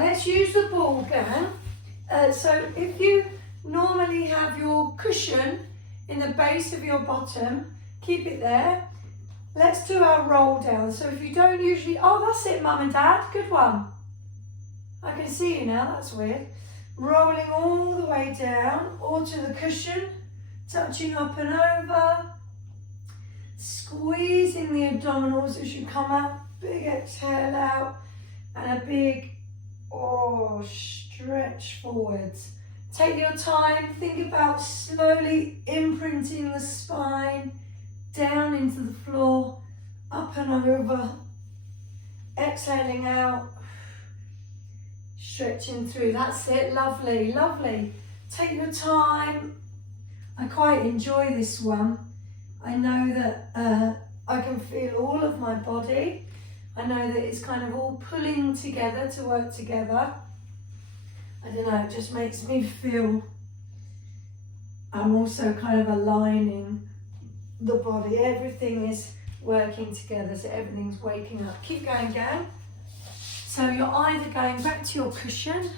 Let's use the ball gang. So if you normally have your cushion in the base of your bottom, keep it there. Let's do our roll down. So if you don't usually, oh, that's it, Mum and Dad, good one. I can see you now, that's weird. Rolling all the way down, onto the cushion, touching up and over, squeezing the abdominals as you come out, big exhale out, and a big, stretch forwards. Take your time, think about slowly imprinting the spine down into the floor, up and over, exhaling out, stretching through. That's it, lovely, lovely. Take your time. I quite enjoy this one. I know that I can feel all of my body. I know that it's kind of all pulling together to work together. I don't know, it just makes me feel I'm also kind of aligning the body. Everything is working together, so everything's waking up. Keep going, gang. So you're either going back to your cushion.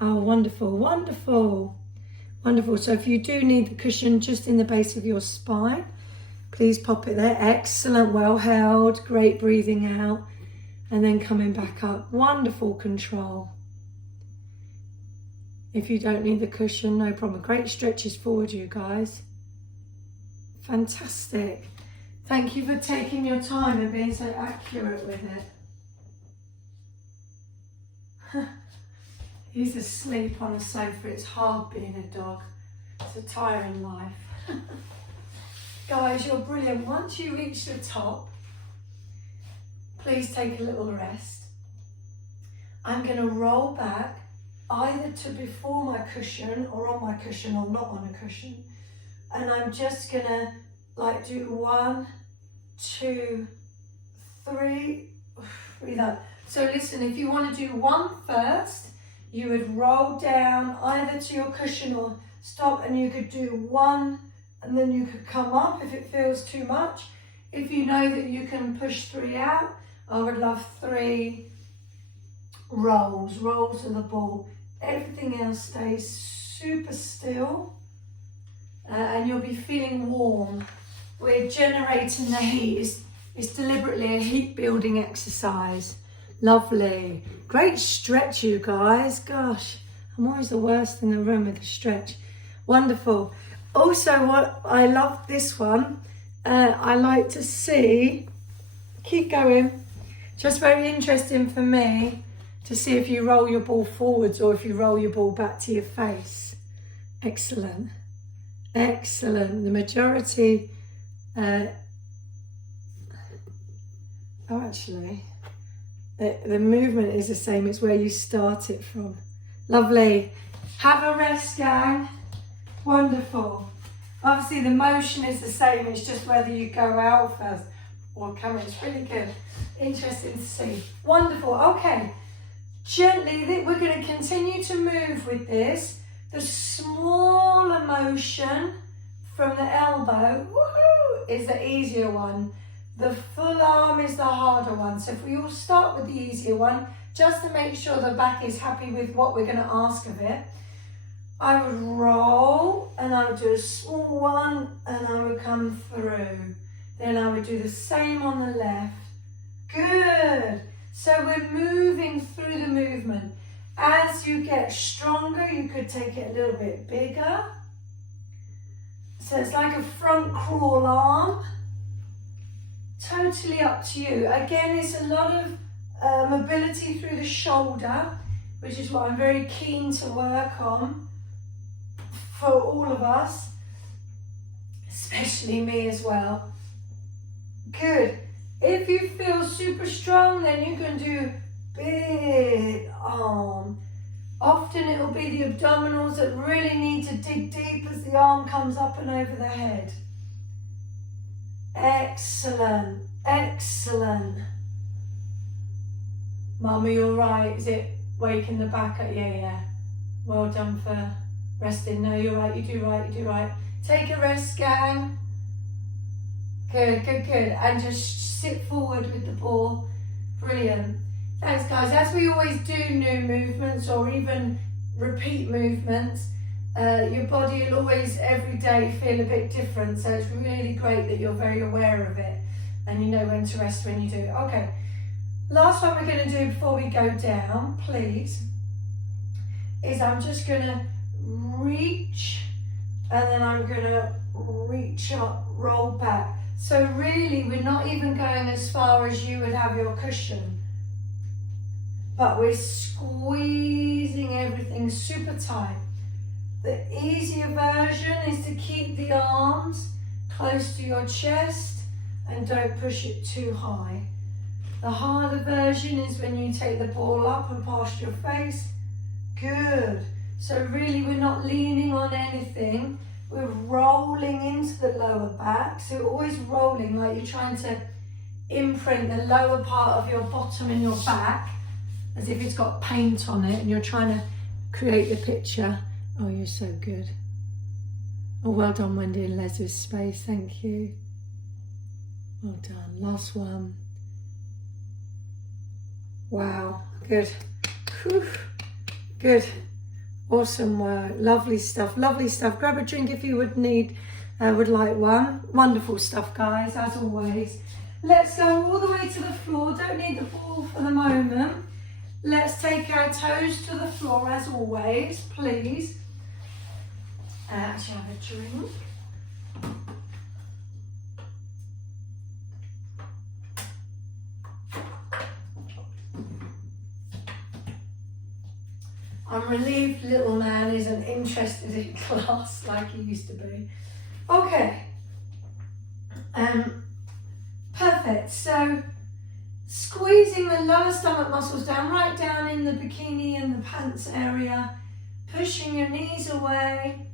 Oh, wonderful, wonderful, wonderful. So if you do need the cushion just in the base of your spine, please pop it there. Excellent, well held, great breathing out, and then coming back up. Wonderful control. If you don't need the cushion, no problem. Great stretches forward, you guys. Fantastic. Thank you for taking your time and being so accurate with it. He's asleep on a sofa. It's hard being a dog. It's a tiring life. Guys, you're brilliant. Once you reach the top, please take a little rest. I'm going to roll back either to before my cushion or on my cushion or not on a cushion. And I'm just going to like do 1, 2, 3. Breathe out. So listen, if you want to do 1 first, you would roll down either to your cushion or stop, and you could do 1 and then you could come up if it feels too much. If you know that you can push 3 out, I would love 3 rolls of the ball. Everything else stays super still, and you'll be feeling warm. We're generating the heat. It's deliberately a heat building exercise. Lovely. Great stretch, you guys. Gosh, I'm always the worst in the room with the stretch. Wonderful. Also, what I love this one, I like to see, keep going, just very interesting for me to see if you roll your ball forwards or if you roll your ball back to your face. Excellent. Excellent. The majority, actually, the movement is the same. It's where you start it from. Lovely. Have a rest, gang. Wonderful. Obviously, the motion is the same. It's just whether you go out first or come in. It's really good. Interesting to see. Wonderful. Okay. Gently, we're going to continue to move with this. The smaller motion from the elbow, woohoo, is the easier one. The full arm is the harder one. So if we all start with the easier one, just to make sure the back is happy with what we're going to ask of it, I would roll and I would do a small one and I would come through. Then I would do the same on the left. Good. So we're moving through the movement. As you get stronger, you could take it a little bit bigger. So it's like a front crawl arm. Totally up to you. Again, it's a lot of mobility through the shoulder, which is what I'm very keen to work on for all of us, especially me as well. Good. If you feel super strong, then you can do big arm. Often it will be the abdominals that really need to dig deep as the arm comes up and over the head. Excellent, excellent. Mama, you're right. Is it waking the back up? Yeah. Well done for resting. No, you're right. You do right. Take a rest, gang. Good. And just sit forward with the ball. Brilliant. Thanks guys. As we always do new movements or even repeat movements, your body will always every day feel a bit different, so it's really great that you're very aware of it and you know when to rest when you do it. Okay, last one we're going to do before we go down, please, is I'm just going to reach and then I'm going to reach up, roll back. So really we're not even going as far as you would have your cushion, but we're squeezing everything super tight. The easier version is to keep the arms close to your chest and don't push it too high. The harder version is when you take the ball up and past your face. Good. So really we're not leaning on anything. We're rolling into the lower back. So we're always rolling like you're trying to imprint the lower part of your bottom and your back as if it's got paint on it and you're trying to create the picture. Oh, you're so good. Oh, well done, Wendy and Les's space. Thank you. Well done. Last one. Wow. Good. Whew. Good. Awesome work. Lovely stuff. Lovely stuff. Grab a drink if you would like one. Wonderful stuff, guys, as always. Let's go all the way to the floor. Don't need the ball for the moment. Let's take our toes to the floor as always, please. Actually have a drink. I'm relieved little man isn't interested in class like he used to be. Okay. Perfect. So squeezing the lower stomach muscles down, right down in the bikini and the pants area, pushing your knees away.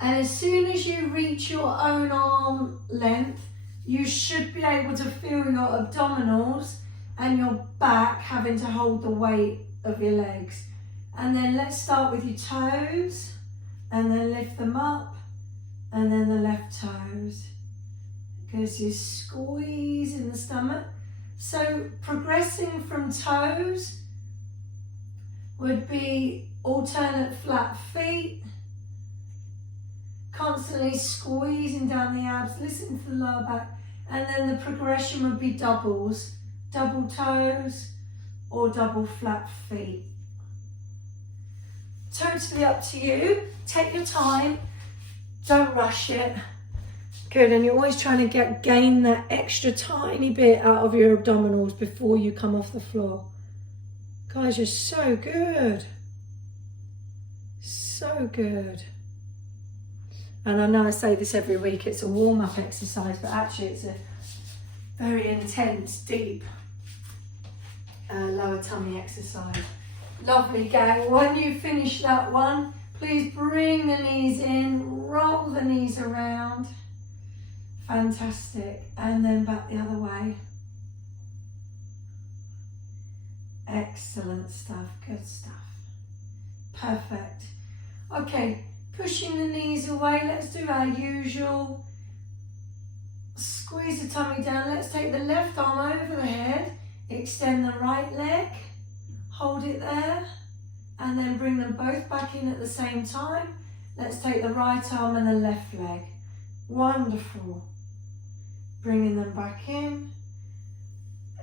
And as soon as you reach your own arm length, you should be able to feel your abdominals and your back having to hold the weight of your legs. And then let's start with your toes and then lift them up and then the left toes. Because you're squeezing the stomach. So progressing from toes would be alternate flat feet, constantly squeezing down the abs, listen to the lower back, and then the progression would be doubles, double toes or double flat feet. Totally up to you. Take your time, don't rush it. Good, and you're always trying to gain that extra tiny bit out of your abdominals before you come off the floor. Guys, you're so good. So good. And I know I say this every week, it's a warm-up exercise, but actually it's a very intense, deep lower tummy exercise. Lovely, gang. When you finish that one, please bring the knees in, roll the knees around. Fantastic. And then back the other way. Excellent stuff. Good stuff. Perfect. Okay, pushing the knees away. Let's do our usual. Squeeze the tummy down. Let's take the left arm over the head. Extend the right leg. Hold it there. And then bring them both back in at the same time. Let's take the right arm and the left leg. Wonderful. Bringing them back in,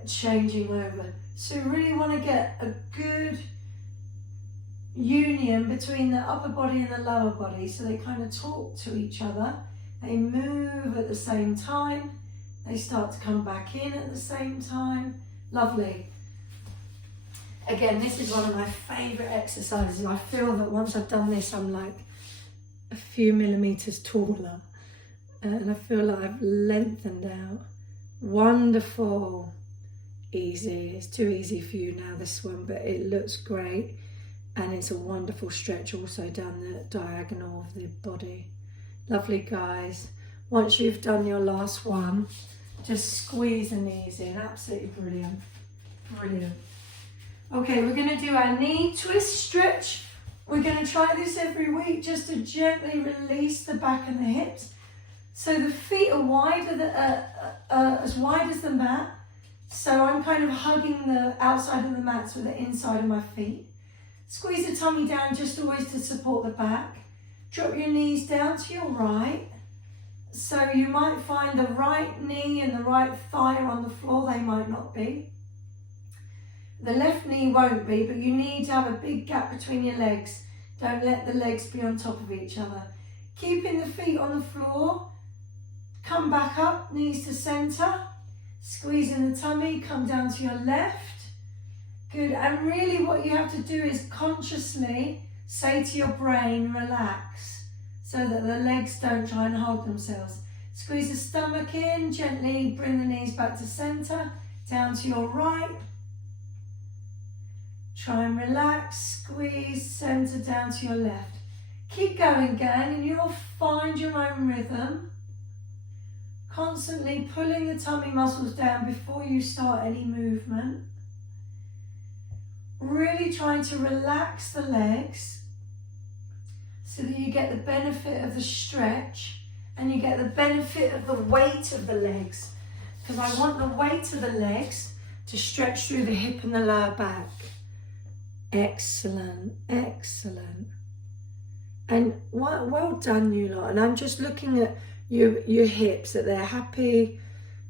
changing over. So you really want to get a good union between the upper body and the lower body, so they kind of talk to each other. They move at the same time. They start to come back in at the same time. Lovely. Again, this is one of my favourite exercises. I feel that once I've done this, I'm like a few millimetres taller. And I feel like I've lengthened out. Wonderful. Easy. It's too easy for you now, this one, but it looks great. And it's a wonderful stretch also down the diagonal of the body. Lovely, guys. Once you've done your last one, just squeeze the knees in. Absolutely brilliant. Brilliant. Okay, we're going to do our knee twist stretch. We're going to try this every week just to gently release the back and the hips. So the feet are wider, as wide as the mat. So I'm kind of hugging the outside of the mats with the inside of my feet. Squeeze the tummy down just always to support the back. Drop your knees down to your right. So you might find the right knee and the right thigh are on the floor, they might not be. The left knee won't be, but you need to have a big gap between your legs. Don't let the legs be on top of each other. Keeping the feet on the floor, come back up, knees to centre. Squeezing the tummy, come down to your left. Good, and really what you have to do is consciously say to your brain, relax, so that the legs don't try and hold themselves. Squeeze the stomach in, gently bring the knees back to centre, down to your right. Try and relax, squeeze, centre down to your left. Keep going, gang, and you'll find your own rhythm. Constantly pulling the tummy muscles down before you start any movement. Really trying to relax the legs so that you get the benefit of the stretch and you get the benefit of the weight of the legs. Because I want the weight of the legs to stretch through the hip and the lower back. Excellent, excellent. And well done, you lot. And I'm just looking at your hips, that they're happy,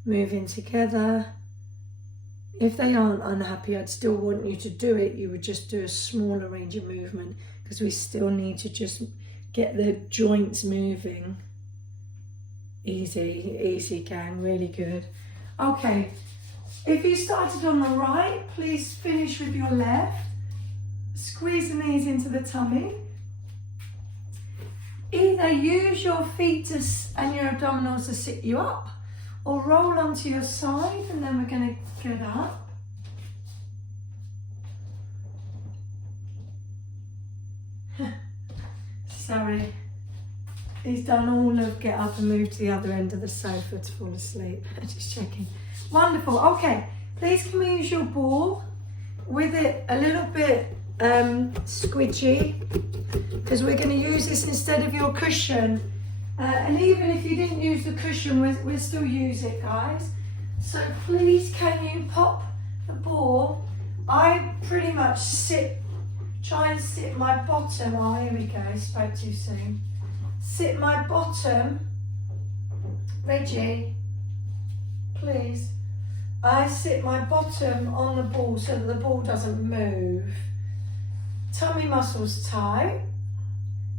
moving together. If they aren't unhappy, I'd still want you to do it. You would just do a smaller range of movement because we still need to just get the joints moving. Easy, easy, gang, really good. Okay, if you started on the right, please finish with your left. Squeeze the knees into the tummy. Either use your feet and your abdominals to sit you up, or roll onto your side, and then we're going to get up. Sorry, he's done all of get up and move to the other end of the sofa to fall asleep. Just checking. Wonderful. Okay, please can we use your ball with it a little bit squidgy, because we're going to use this instead of your cushion. And even if you didn't use the cushion, we'll still use it, guys. So please can you pop the ball? I pretty much try and sit my bottom. Oh, here we go, spoke too soon. Sit my bottom, Reggie, please. I sit my bottom on the ball so that the ball doesn't move. Tummy muscles tight.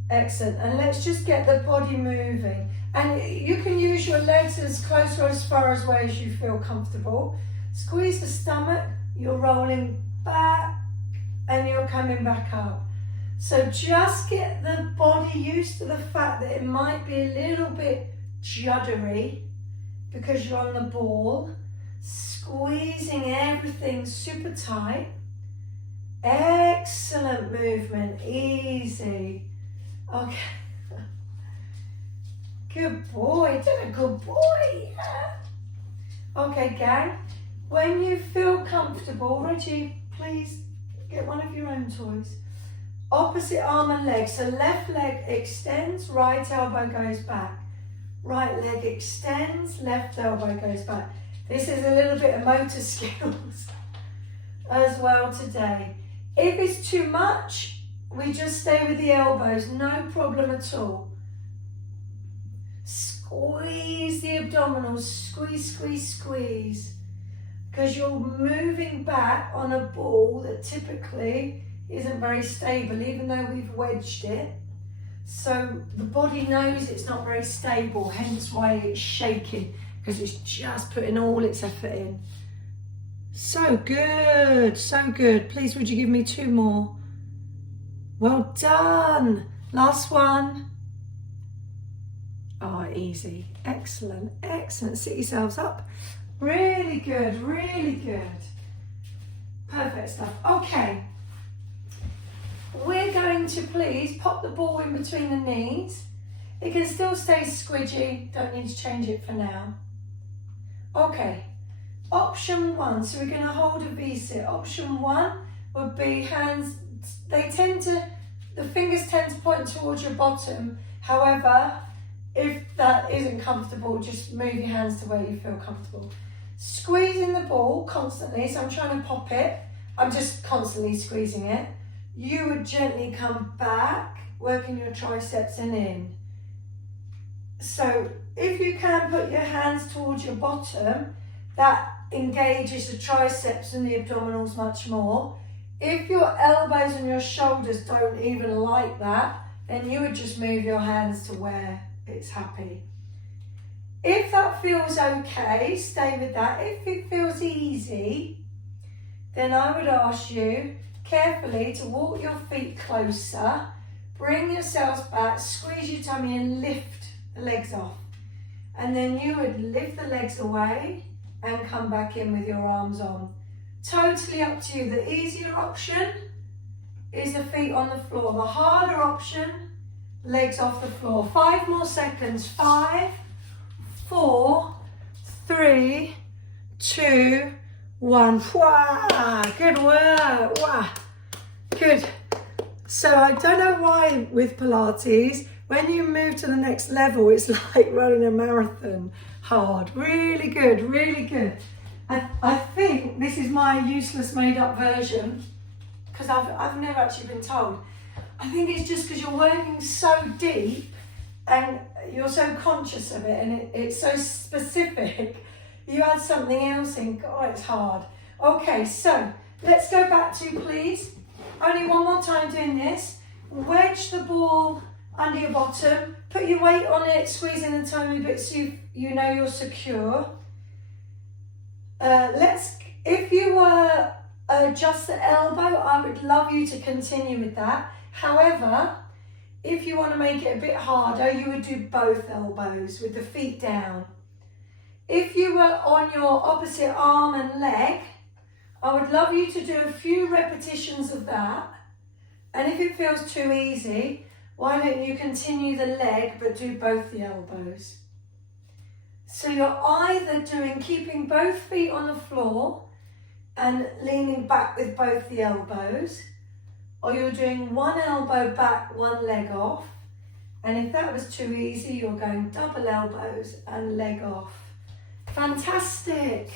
Excellent. And let's just get the body moving. And you can use your legs as close or as far away as you feel comfortable. Squeeze the stomach. You're rolling back and you're coming back up. So just get the body used to the fact that it might be a little bit juddery because you're on the ball. Squeezing everything super tight. Excellent movement, easy. Okay. Good boy, did a good boy. Yeah. Okay, gang. When you feel comfortable, Reggie, please get one of your own toys. Opposite arm and leg. So left leg extends, right elbow goes back. Right leg extends, left elbow goes back. This is a little bit of motor skills as well today. If it's too much, we just stay with the elbows, no problem at all. Squeeze the abdominals, squeeze, squeeze, squeeze. Because you're moving back on a ball that typically isn't very stable, even though we've wedged it. So the body knows it's not very stable, hence why it's shaking, because it's just putting all its effort in. So good, so good. Please, would you give me 2 more? Well done. Last one. Oh, easy. Excellent, excellent. Sit yourselves up. Really good, really good. Perfect stuff. Okay. We're going to please pop the ball in between the knees. It can still stay squidgy. Don't need to change it for now. Okay. Option 1, so we're going to hold a V-sit. Option 1 would be hands, the fingers tend to point towards your bottom. However, if that isn't comfortable, just move your hands to where you feel comfortable. squeezing the ball constantly. So I'm trying to pop it. I'm just constantly squeezing it. You would gently come back, working your triceps and in. So if you can put your hands towards your bottom, that engages the triceps and the abdominals much more. If your elbows and your shoulders don't even like that, then you would just move your hands to where it's happy. If that feels okay, stay with that. If it feels easy, then I would ask you carefully to walk your feet closer, bring yourselves back, squeeze your tummy and lift the legs off. And then you would lift the legs away and come back in with your arms on. Totally up to you. The easier option is the feet on the floor. The harder option, legs off the floor. 5 more seconds. 5, 4, 3, 2, 1. Wow, good work. Wow, good. So I don't know why with Pilates, when you move to the next level, it's like running a marathon hard. Really good, really good. I think this is my useless made up version because I've never actually been told. I think it's just because you're working so deep and you're so conscious of it and it's so specific. You add something else in, God, it's hard. Okay, so let's go back to, please. Only one more time doing this. Wedge the ball under your bottom. Put your weight on it, squeezing the tummy a bit so you know you're secure. If you were just the elbow, I would love you to continue with that. However, if you want to make it a bit harder, you would do both elbows with the feet down. If you were on your opposite arm and leg, I would love you to do a few repetitions of that. And if it feels too easy, why don't you continue the leg but do both the elbows? So you're either keeping both feet on the floor and leaning back with both the elbows, or you're doing one elbow back, one leg off. And if that was too easy, you're going double elbows and leg off. Fantastic.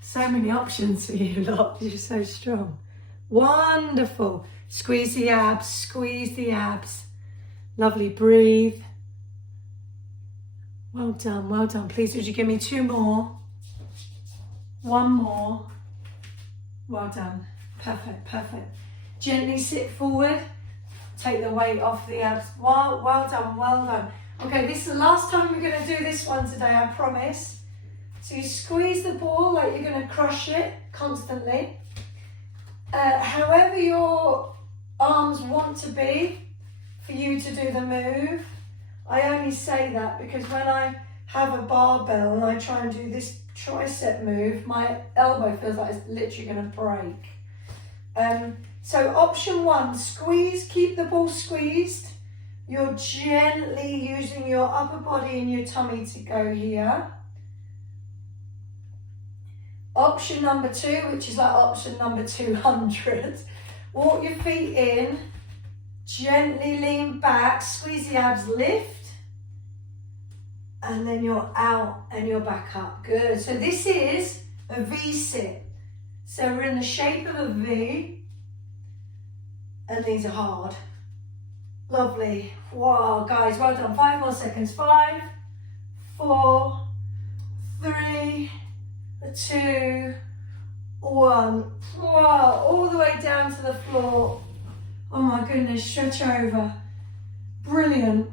So many options for you lot. You're so strong. Wonderful. Squeeze the abs, squeeze the abs. Lovely, breathe. Well done, well done. Please would you give me 2 more? 1 more. Well done. Perfect, perfect. Gently sit forward. Take the weight off the abs. Well done, well done. Okay, this is the last time we're going to do this one today, I promise. So you squeeze the ball like you're going to crush it constantly. However your arms want to be for you to do the move. I only say that because when I have a barbell and I try and do this tricep move, my elbow feels like it's literally going to break. So option 1, squeeze, keep the ball squeezed. You're gently using your upper body and your tummy to go here. Option number 2, which is like option number 200, walk your feet in, gently lean back, squeeze the abs, lift, and then you're out and you're back up. Good. So this is a V sit. So we're in the shape of a V, and these are hard. Lovely. Wow, guys, well done. 5 more seconds. 5, 4, 3, 2, 1. Wow, all the way down to the floor. Oh my goodness, stretch over. Brilliant.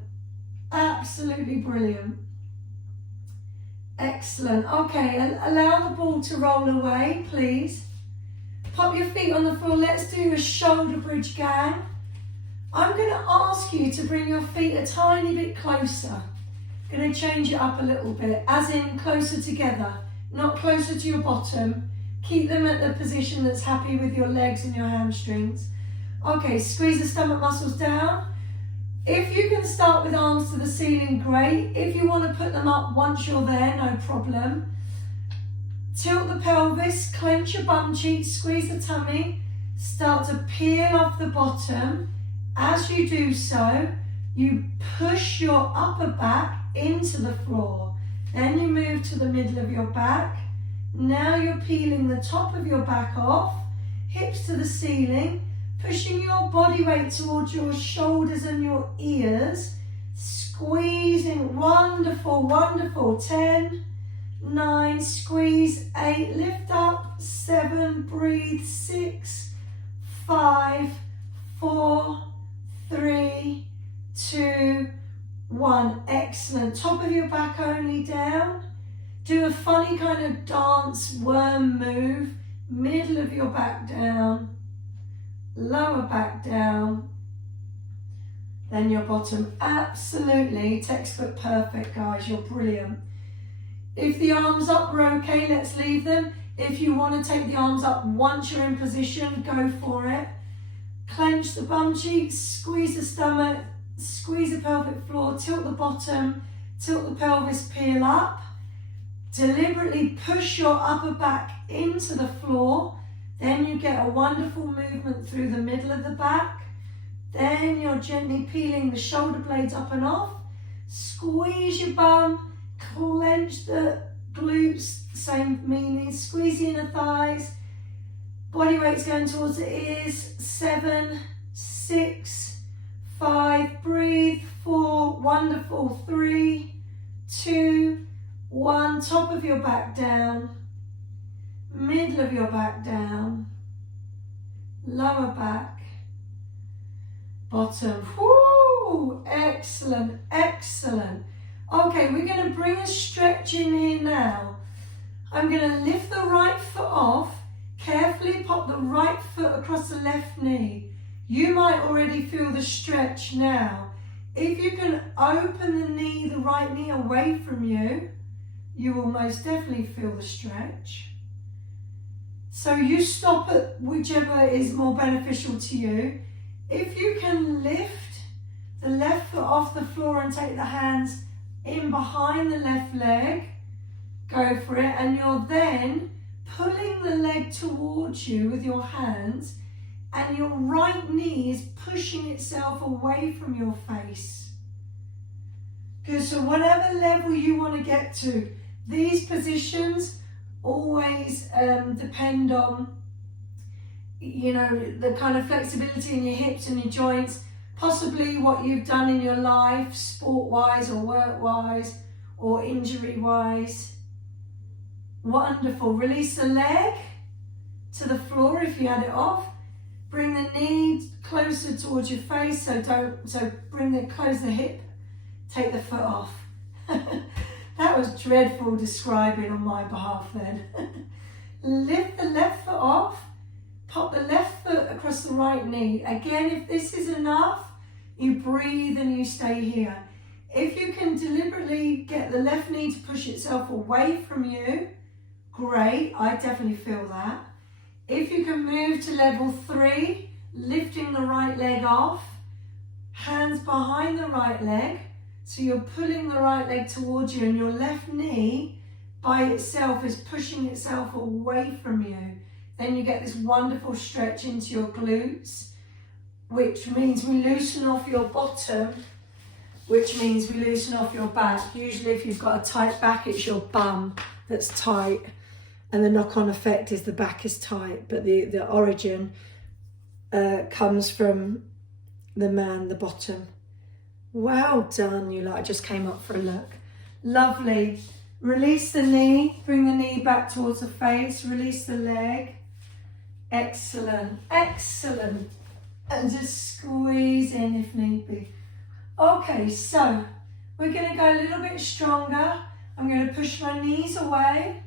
Absolutely brilliant. Excellent. Okay, and allow the ball to roll away, please. Pop your feet on the floor. Let's do a shoulder bridge gang. I'm going to ask you to bring your feet a tiny bit closer. Going to change it up a little bit, as in closer together, not closer to your bottom. Keep them at the position that's happy with your legs and your hamstrings. Okay, squeeze the stomach muscles down. If you can start with arms to the ceiling, great. If you want to put them up once you're there, no problem. Tilt the pelvis, clench your bum cheeks, squeeze the tummy. Start to peel off the bottom. As you do so, you push your upper back into the floor. Then you move to the middle of your back Now you're peeling the top of your back off, hips to the ceiling, pushing your body weight towards your shoulders and your ears, squeezing, wonderful, wonderful, 10, 9, squeeze, 8, lift up, 7, breathe, 6, 5, 4, 3, 2, 1, excellent. Top of your back only down. Do a funny kind of dance worm move, middle of your back down, lower back down, then your bottom. Absolutely, textbook perfect, guys, you're brilliant. If the arms up are okay, let's leave them. If you want to take the arms up once you're in position, go for it. Clench the bum cheeks, squeeze the stomach, squeeze the pelvic floor, tilt the bottom, tilt the pelvis, peel up. Deliberately push your upper back into the floor. Then you get a wonderful movement through the middle of the back. Then you're gently peeling the shoulder blades up and off. Squeeze your bum, clench the glutes, same meaning. Squeeze the inner thighs. Body weight's going towards the ears. 7, 6, 5, breathe, 4, wonderful, 3, 2, 1, top of your back down, middle of your back down, lower back, bottom. Woo! Excellent, excellent. Okay, we're going to bring a stretch in here now. I'm going to lift the right foot off, carefully pop the right foot across the left knee. You might already feel the stretch now. If you can open the knee, the right knee away from you, you will most definitely feel the stretch. So you stop at whichever is more beneficial to you. If you can lift the left foot off the floor and take the hands in behind the left leg, go for it. And you're then pulling the leg towards you with your hands, and your right knee is pushing itself away from your face. Good, so whatever level you want to get to, these positions always depend on, you know, the kind of flexibility in your hips and your joints, possibly what you've done in your life, sport-wise or work-wise or injury-wise. Wonderful. Release the leg to the floor if you had it off. Bring the knee closer towards your face, close the hip, take the foot off. That was dreadful describing on my behalf then. Lift the left foot off, pop the left foot across the right knee. Again, if this is enough, you breathe and you stay here. If you can deliberately get the left knee to push itself away from you, great, I definitely feel that. If you can move to level 3, lifting the right leg off, hands behind the right leg, so you're pulling the right leg towards you and your left knee by itself is pushing itself away from you. Then you get this wonderful stretch into your glutes, which means we loosen off your bottom, which means we loosen off your back. Usually if you've got a tight back, it's your bum that's tight, and the knock-on effect is the back is tight, but the origin comes from the bottom. Well done, you lot. I just came up for a look. Lovely. Release the knee, bring the knee back towards the face, release the leg. Excellent, excellent. And just squeeze in if need be. Okay, so we're going to go a little bit stronger. I'm going to push my knees away.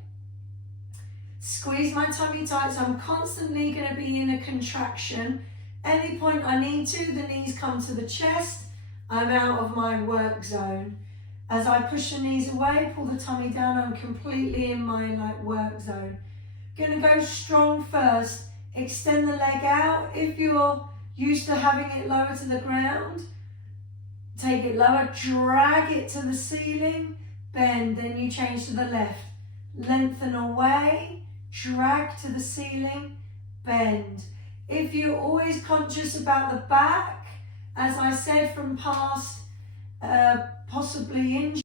Squeeze my tummy tight, so I'm constantly going to be in a contraction. Any point I need to, the knees come to the chest. I'm out of my work zone. As I push the knees away, pull the tummy down, I'm completely in my work zone. Gonna go strong first. Extend the leg out. If you're used to having it lower to the ground, take it lower, drag it to the ceiling, bend, then you change to the left. Lengthen away, drag to the ceiling, bend. If you're always conscious about the back, as I said from past possibly injury,